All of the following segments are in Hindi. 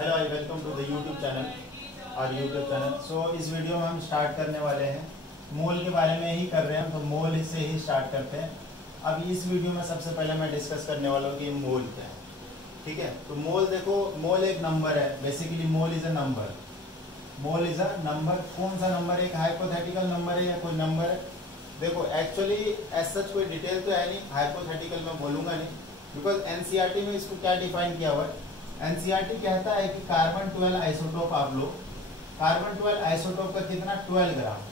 Hello I welcome to the YouTube channel और यूट्यूब चैनल। सो इस वीडियो में हम स्टार्ट करने वाले हैं मोल के बारे में ही कर रहे हैं, तो मोल से ही स्टार्ट करते हैं। अब इस वीडियो में सबसे पहले मैं डिस्कस करने वाला हूँ कि मोल क्या है। ठीक है, तो मोल देखो, मोल एक नंबर है। Basically mole is a number. Mole is a number. कौन सा नंबर? एक हाइपोथेटिकल नंबर है या कोई नंबर है? देखो एक्चुअली एज सच कोई डिटेल तो है नहीं, हाइपोथेटिकल मैं बोलूँगा नहीं, बिकॉज एनसीईआरटी में इसको क्या डिफाइन किया हुआ है। एनसीईआरटी कहता है कि कार्बन 12 आइसोटोप आप लो। कार्बन 12 आइसोटोप का कितना? 12 ग्राम।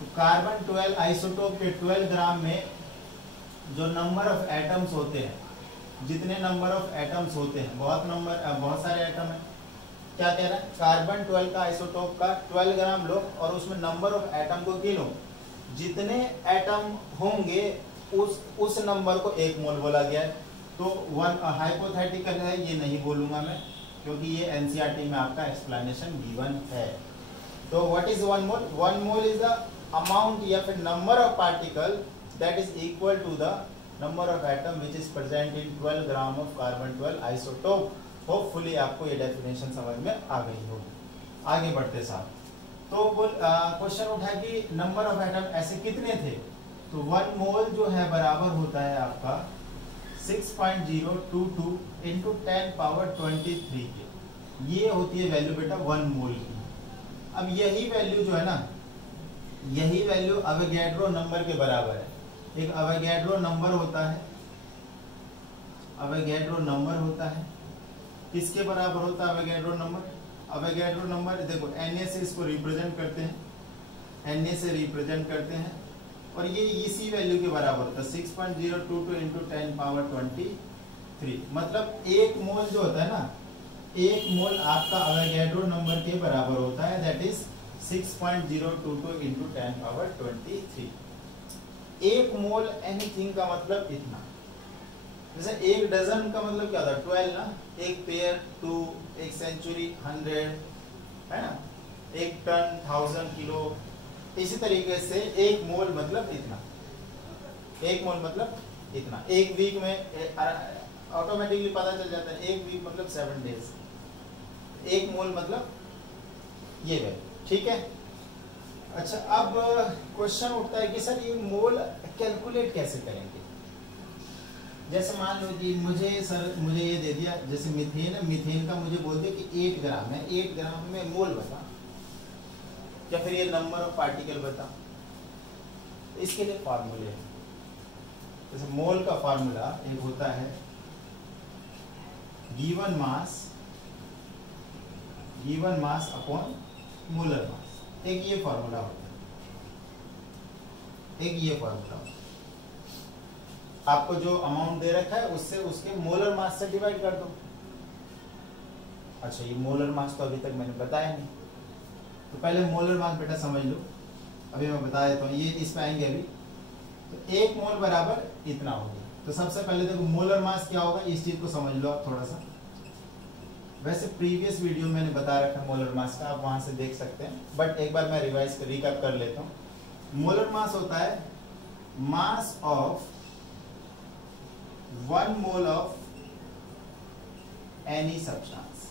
तो कार्बन 12 आइसोटोप के 12 ग्राम में जो नंबर ऑफ एटम्स होते हैं, जितने नंबर ऑफ एटम्स होते हैं, बहुत सारे एटम है। क्या कह रहा है? कार्बन 12 का आइसोटोप का 12 ग्राम लो और उसमें नंबर ऑफ एटम को गिनो। जितने एटम होंगे उस नंबर को एक मोल बोला गया है। तो वन हाइपोथेटिकल है, ये नहीं बोलूंगा मैं, क्योंकि ये एनसीईआरटी में आपका एक्सप्लेनेशन गिवन है। तो what is one mole? One mole is the amount या फिर number of particle that is equal to the number of atom which is present in 12 gram of carbon 12 isotope. Hopefully आपको ये डेफिनेशन समझ में आ गई होगी। आगे बढ़ते साथ तो क्वेश्चन उठा कि नंबर ऑफ एटम ऐसे कितने थे। तो वन मोल जो है बराबर होता है आपका 6.022 इंटू 10 पावर 23 के। ये होती है वैल्यू बेटा वन मोल की। अब यही वैल्यू जो है ना, यही वैल्यू अवोगैड्रो नंबर के बराबर है। एक अवोगैड्रो नंबर होता है, अवोगैड्रो नंबर होता है। किसके बराबर होता है अवोगैड्रो नंबर? अवोगैड्रो नंबर देखो Na से इसको रिप्रेजेंट करते हैं, Na से रिप्रेजेंट करते हैं, और ये इसी वैल्यू के बराबर होता है 6.022 इंटू 10 पावर 23। मतलब एक मोल जो होता है ना, एक मोल आपका अवोगैड्रो नंबर के बराबर होता है, दैट इज 6.022 इंटू 10 पावर 23। एक मोल एनीथिंग का मतलब इतना। जैसे एक डजन का मतलब क्या होता है? 12 ना। एक पेयर 2, एक सेंचुरी 100, है ना। एक टन 1000 किलो। इसी तरीके से एक मोल मतलब इतना। एक मोल मतलब इतना। एक वीक में ऑटोमेटिकली पता चल जाता है, एक वीक मतलब 7 डेज। एक मोल मतलब ये वैल्यू। ठीक है। अच्छा, अब क्वेश्चन उठता है कि सर ये मोल कैलकुलेट कैसे करेंगे? जैसे मान लो कि मुझे ये दे दिया, जैसे मीथेन है, मीथेन का मुझे बोल दिया कि 8 ग्राम है, 8 ग्राम में मोल बता, या फिर ये नंबर ऑफ पार्टिकल बता। इसके लिए फार्मूले हैं। जैसे मोल का फार्मूला एक होता है given mass upon molar mass. एक ये फार्मूला होता है, एक ये फार्मूला होता है। आपको जो अमाउंट दे रखा है उससे उसके मोलर मास से डिवाइड कर दो। अच्छा, ये मोलर मास तो अभी तक मैंने बताया नहीं, तो पहले मोलर मास बेटा समझ लो। अभी मैं बता देता हूँ, ये इसमें आएंगे अभी। तो एक मोल बराबर इतना होगा। तो सबसे पहले देखो मोलर मास क्या होगा, इस चीज को समझ लो आप थोड़ा सा। वैसे प्रीवियस वीडियो मैंने बता रखा है मोलर मास का, आप वहां से देख सकते हैं, बट एक बार मैं रिकैप कर लेता हूँ। मोलर मास होता है mass of 1 mole of any substance.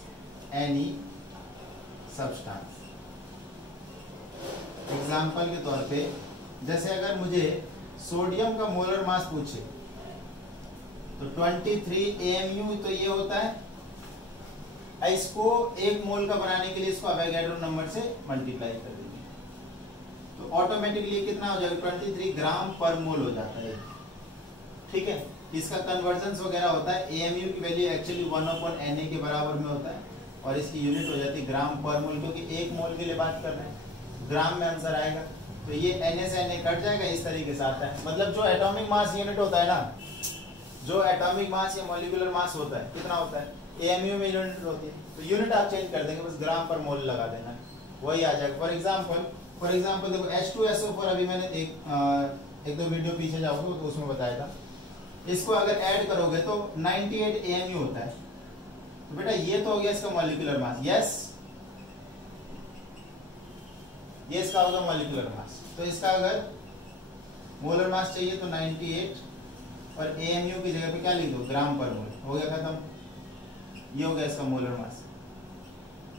Example के तौर पे, जैसे अगर मुझे सोडियम का मोलर मास पूछे तो 23 AMU, तो ये होता है, इसको एक मोल का बनाने के लिए इसको अवोगैड्रो नंबर से मल्टीप्लाई कर देंगे, तो ऑटोमेटिकली कितना हो जाएगा? 23 ग्राम पर मोल हो जाता है। ठीक है। इसका कन्वर्जन वगैरह होता है। AMU की वैल्यू एक्चुअली 1/Na के बराबर में होता है, और इसकी यूनिट हो जाती है ग्राम पर मोल, क्योंकि एक मोल के लिए बात कर रहे हैं, ग्राम में आंसर आएगा। तो ये Na से Na कट जाएगा, इस तरीके से आता है। मतलब जो एटॉमिक मास यूनिट होता है ना, जो एटॉमिक मास या मॉलिक्यूलर मास होता है, कितना होता है? AMU में यूनिट होती है, तो यूनिट आप चेंज कर देंगे, बस ग्राम पर मोल लगा देना, वही आ जाएगा। फॉर एग्जाम्पल देखो H2SO4, अभी मैंने एक दो वीडियो पीछे जाओगे तो उसमें बताया था। इसको अगर ऐड करोगे तो 98 AMU होता है। तो बेटा ये तो हो गया इसका मॉलिक्यूलर मास। यस, ये इसका होगा मॉलिक्यूलर मास। तो इसका अगर मोलर मास चाहिए तो 98, और AMU की जगह पे क्या लिख दो? ग्राम पर मोल। हो गया खत्म। ये हो गया इसका मोलर मास।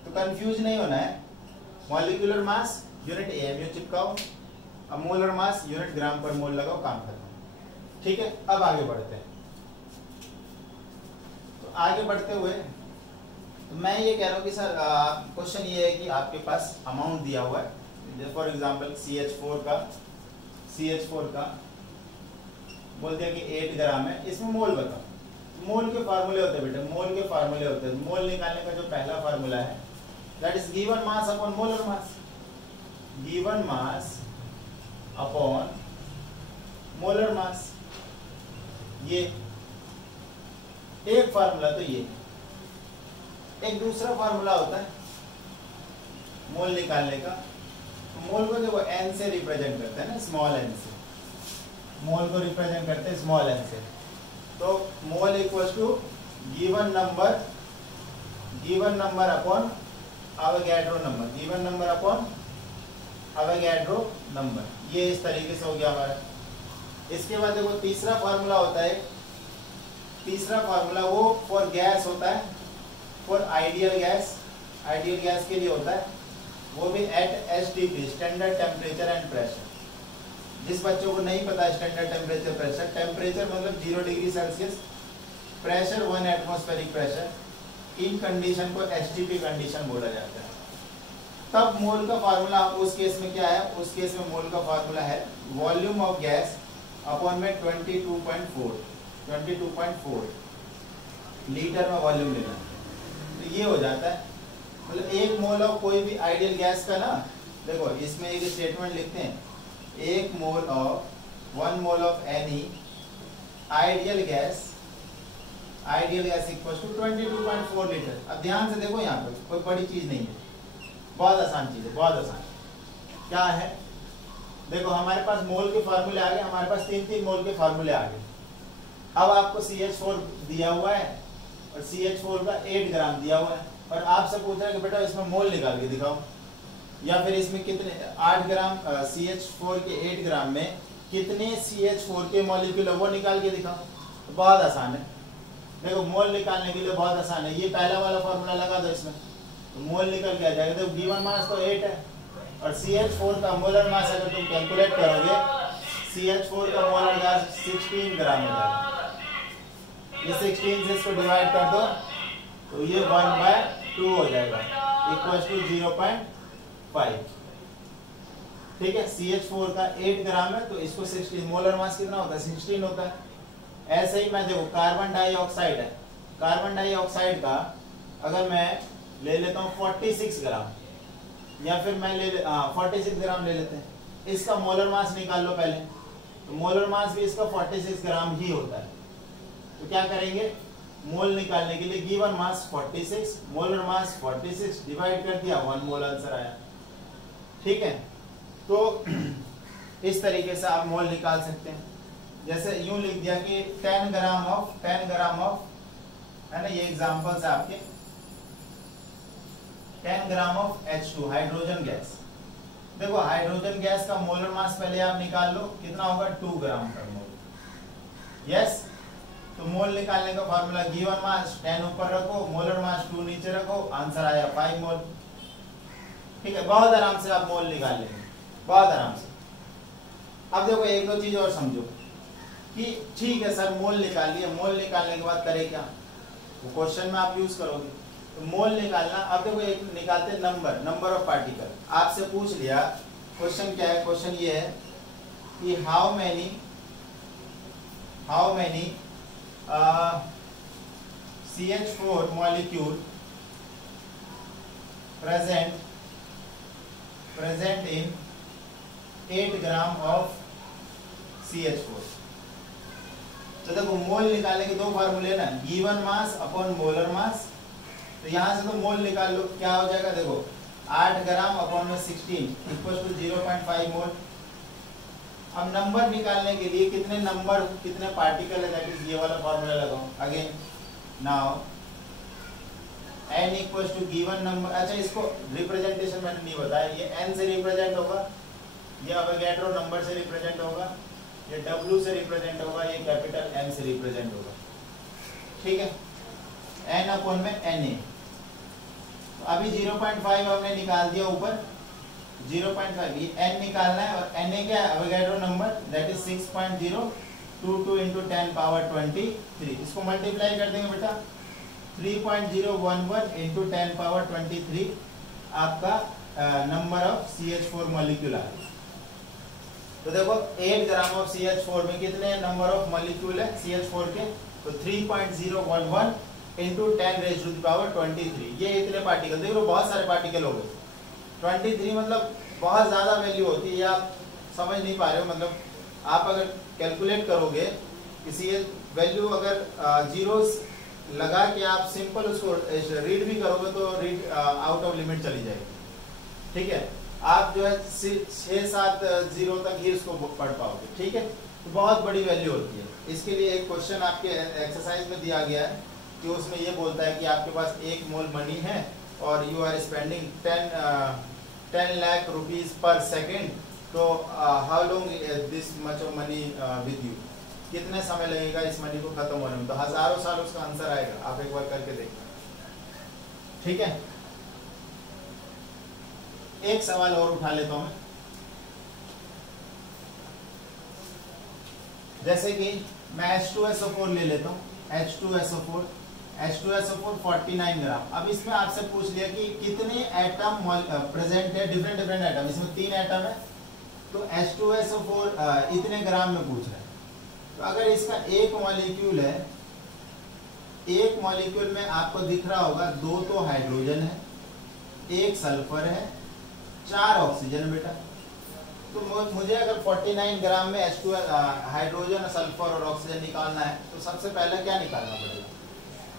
तो कंफ्यूज नहीं होना है। मॉलिक्यूलर मास यूनिट एमयू चिपकाओ, अब मोलर मास यूनिट ग्राम पर मोल लगाओ, काम खत्म। ठीक है, अब आगे बढ़ते हैं। तो आगे बढ़ते हुए तो मैं ये कह रहा हूँ कि सर क्वेश्चन ये है कि आपके पास अमाउंट दिया हुआ है, फॉर एग्जांपल CH4 का बोल दिया कि 8 ग्राम है, इसमें मोल बताओ। मोल के फार्मूले होते हैं बेटा, मोल के फार्मूले होते हैं। मोल निकालने का जो पहला फार्मूला है that is given mass upon molar mass, given mass upon molar mass. ये एक फार्मूला, तो ये एक दूसरा फार्मूला होता है मोल निकालने का। तो मोल को देखो n से रिप्रेजेंट करते हैं ना, स्मॉल n से मोल को रिप्रेजेंट करते हैं स्मॉल n से। तो mole equals to given number upon Avogadro number, given number upon Avogadro number. ये इस तरीके से हो गया हमारा। इसके बाद देखो तीसरा फार्मूला होता है, तीसरा फार्मूला वो फॉर गैस होता है, फॉर आइडियल गैस के लिए होता है, वो भी at STP, standard temperature and pressure. जिस बच्चों को नहीं पता स्टैंडर्ड टेम्परेचर प्रेशर, टेम्परेचर मतलब 0 degree Celsius, pressure 1 atmospheric pressure, in condition को STP कंडीशन बोला जाता है। तब मोल का फार्मूला उस केस में क्या है, उस केस में मोल का फार्मूला है वॉल्यूम ऑफ गैस अपॉन में 22.4 लीटर में वॉल्यूम लेना। तो ये हो जाता है, मतलब एक मोल ऑफ कोई भी आइडियल गैस का ना, देखो इसमें एक स्टेटमेंट लिखते हैं, एक mole of 1 mole of any ideal gas equals to 22.4 litre. अब ध्यान से देखो, यहाँ पर कोई बड़ी चीज नहीं है, बहुत आसान चीज है, बहुत आसान। क्या है, देखो हमारे पास मोल के फार्मूले आ गए, हमारे पास 3 मोल के फार्मूले आ गए। अब आपको CH4 दिया हुआ है और CH4 का 8 ग्राम दिया हुआ है, और आपसे पूछ रहा है कि बेटा इसमें मोल निकाल के दिखाओ, या फिर इसमें कितने 8 ग्राम CH4 के 8 ग्राम में कितने CH4 के मॉलिक्यूल है वो निकाल के दिखाओ। तो बहुत आसान है, देखो मोल निकालने के लिए बहुत आसान है। ये पहला वाला फार्मूला लगा दो इसमें, तो मोल निकल के आ जाएगा। देखो गिवन मास तो 8 है, और CH4 का मोलर मास अगर तुम कैलकुलेट करोगे, CH4 का मोलर मास 16 ग्राम हो जाएगा। ये 16 से इसको डिवाइड कर दो तो ये 1/2 हो जाएगा, इक्वल्स टू 0.5। ठीक है, CH4 का 8 ग्राम है तो इसको 16, मोलर मास कितना होता है 16 होता है। ऐसे ही मैं देखो कार्बन डाइऑक्साइड है, कार्बन डाइऑक्साइड का अगर मैं ले लेता हूँ 46 ग्राम, या फिर मैं 46 ग्राम ले लेते हैं, इसका मोलर मास निकाल लो पहले। तो मोलर मास भी इसका 46 ग्राम ही होता है। तो क्या करेंगे, मोल निकालने के लिए given mass 46, molar mass 46 divide कर दिया, 1 मोल आंसर आया। ठीक है, तो इस तरीके से आप मोल निकाल सकते हैं। जैसे यूं लिख दिया कि 10 ग्राम ऑफ है ना, ये एग्जांपल्स है आपके। 10 gram of H2 hydrogen gas. देखो हाइड्रोजन गैस का मोलर मास पहले आप निकाल लो, कितना होगा 2 ग्राम पर मोल। यस, तो मोल निकालने का फार्मूला गिवन मास 10 ऊपर रखो, मोलर मास 2 नीचे रखो, आंसर आया 5 मोल। ठीक है, बहुत आराम से आप मोल निकाल लेंगे, बहुत आराम से। अब देखो एक दो चीज और समझो कि ठीक है सर मोल निकाल लिया, मोल निकालने के बाद करें क्या, वो क्वेश्चन में आप यूज करोगे। तो मोल निकालना, अब देखो एक निकालते हैं नंबर ऑफ पार्टिकल। आपसे पूछ लिया क्वेश्चन क्या है, क्वेश्चन ये है कि how many CH4 molecule present in 8 gram of CH4। तो देखो मोल निकालने के दो फार्मूले ना, given mass upon molar mass. तो यहां से तो मोल निकाल लो, क्या हो जाएगा देखो 8 ग्राम अपॉन में 16 इक्वल टू 0.5 मोल। अब नंबर निकालने के लिए कितने पार्टिकल है, दैट इज ये वाला फार्मूला लगाओ again. Now n equal to given number. अच्छा, इसको रिप्रेजेंटेशन मैंने नहीं बताया, ये n से रिप्रेजेंट होगा, ये अवोगाड्रो नंबर से रिप्रेजेंट होगा, ये W से रिप्रेजेंट होगा, ये कैपिटल M से रिप्रेजेंट होगा। ठीक है, n अपॉन में Na। तो अभी 0.5 हमने निकाल दिया ऊपर 0.5, ये n निकालना है और n क्या है Avogadro number, that is 6.022 into 10 power 23। इसको मल्टीप्लाई कर देंगे बेटा 3.011 into 10 पावर 23 आपका नंबर ऑफ CH4 मॉलिक्यूल आ गया। तो देखो 8 ग्राम ऑफ CH4 में कितने नंबर ऑफ मॉलिक्यूल है CH4 के, तो 3.011 into 10 raised to the power 23। ये इतने पार्टिकल, देखो बहुत सारे पार्टिकल हो गए। 23 मतलब बहुत ज्यादा वैल्यू होती है, ये आप समझ नहीं पा रहे हो। मतलब आप अगर कैलकुलेट करोगे किसी वैल्यू अगर जीरोस लगा के आप सिंपल उसको रीड भी करोगे तो रीड आउट ऑफ लिमिट चली जाएगी, ठीक है। आप जो है 6-7 जीरो तक ही उसको पढ़ पाओगे, ठीक है। तो बहुत बड़ी वैल्यू होती है। इसके लिए एक क्वेश्चन आपके एक्सरसाइज में दिया गया है कि उसमें ये बोलता है कि आपके पास 1 मोल मनी है और you are spending 10 lakh rupees per second, तो how long this much of money with you, कितने समय लगेगा इस मनी को खत्म होने में। तो हजारों साल उसका आंसर आएगा, आप एक बार करके देखना, ठीक है। एक सवाल और उठा लेता हूं मैं, जैसे कि मैं H2SO4 ले लेता हूं, H2SO4 49 ग्राम। अब इसमें आपसे पूछ लिया कि कितने एटम प्रेजेंट है, डिफरेंट एटम, इसमें 3 एटम है, तो H2SO4 इतने ग्राम में पूछ रहा है। तो अगर इसका एक मॉलिक्यूल है, एक मॉलिक्यूल में आपको दिख रहा होगा 2 तो हाइड्रोजन है, 1 सल्फर है, 4 ऑक्सीजन बेटा। तो मुझे अगर 49 ग्राम में H2 हाइड्रोजन, सल्फर और ऑक्सीजन निकालना है तो सबसे पहले क्या निकालना पड़ेगा?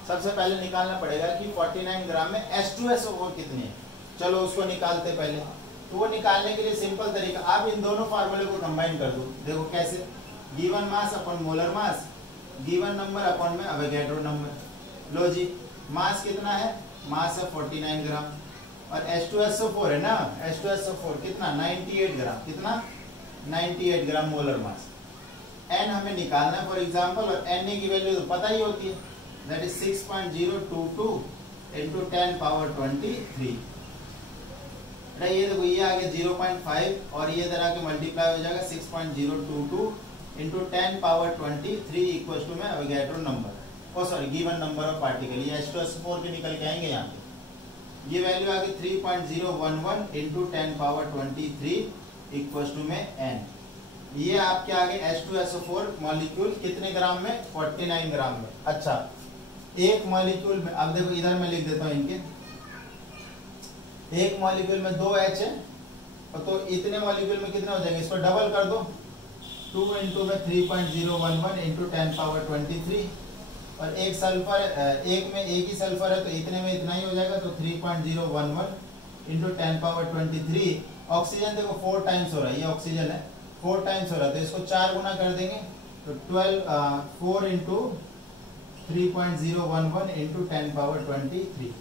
सबसे पहले निकालना पड़ेगा कि 49 ग्राम में H2SO4 कितनी है। चलो उसको निकालते पहले। तो वो निकालने के लिए सिंपल तरीका, आप इन दोनों फार्मूले को कंबाइन कर दो। देखो कैसे, given mass upon molar mass, given number upon में अवोगाड्रो नंबर। लो जी, मास कितना है? मास है 49 ग्राम और H2SO4 है ना, H2SO4 कितना 98 ग्राम, कितना 98 ग्राम मोलर मास। n हमें निकालना है फॉर एग्जांपल, और n की वैल्यू तो पता ही होती है, दैट इज 6.022 into 10 पावर 23। ये देखो ये आ गया 0.5 और ये इधर आके मल्टीप्लाई हो जाएगा 6.022 into 10 पावर 23 इक्वल टू में Avogadro number, oh sorry given number of particle. ये H2SO4 के निकल के आएंगे यहाँ पे। ये वैल्यू आ गई 3.011 into 10 पावर 23 इक्वल टू में n। ये आपके आगे H2SO4 मॉलिक्यूल कितने ग्राम में? 49 ग्राम में। अच्छा, एक मॉलिक्यूल में, अब देखो इधर मैं लिख देता हूं इनके, एक मॉलिक्यूल में 2 H है, तो इतने मॉलिक्यूल में कितने हो जाएंगे? इसको डबल कर दो, 2 into में 3.011 into 10 पावर 23, और एक सल्फर, एक में एक ही सल्फर है तो इतने में इतना ही हो जाएगा, तो 3.011 into 10 पावर 23। ऑक्सीजन देखो 4 टाइम्स हो रहा है, ये ऑक्सीजन है 4 टाइम्स हो रहा है, तो इसको 4 गुना कर देंगे तो 4 into 3.011 into 10 पावर 23।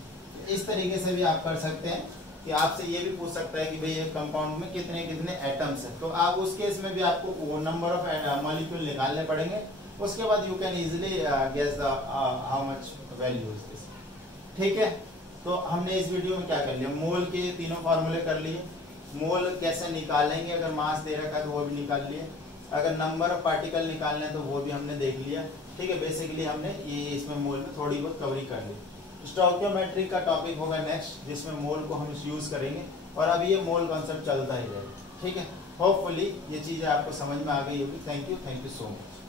इस तरीके से भी आप कर सकते हैं कि आपसे ये भी पूछ सकता है कि भाई ये कंपाउंड में कितने कितने एटम्स हैं, तो आप उस केस में भी आपको वो नंबर ऑफ मॉलिक्यूल निकालने पड़ेंगे। उसके बाद you can easily guess the how much value is this, ठीक है। तो हमने इस वीडियो में क्या कर लिया, मोल के तीनों फार्मूले कर लिए, मोल कैसे निकालेंगे, अगर मास दे रखा है तो वो भी निकाल लिए, अगर नंबर ऑफ पार्टिकल निकालने तो वो भी हमने देख लिया, ठीक है। बेसिकली हमने ये इसमें मोल में थोड़ी बहुत कवरी कर ली। स्टोइकियोमेट्री का टॉपिक होगा नेक्स्ट, जिसमें मोल को हम यूज करेंगे, और अभी ये मोल कॉन्सेप्ट चलता ही रहेगा, ठीक है। होपफुली ये चीज़ें आपको समझ में आ गई होगी। Thank you so much.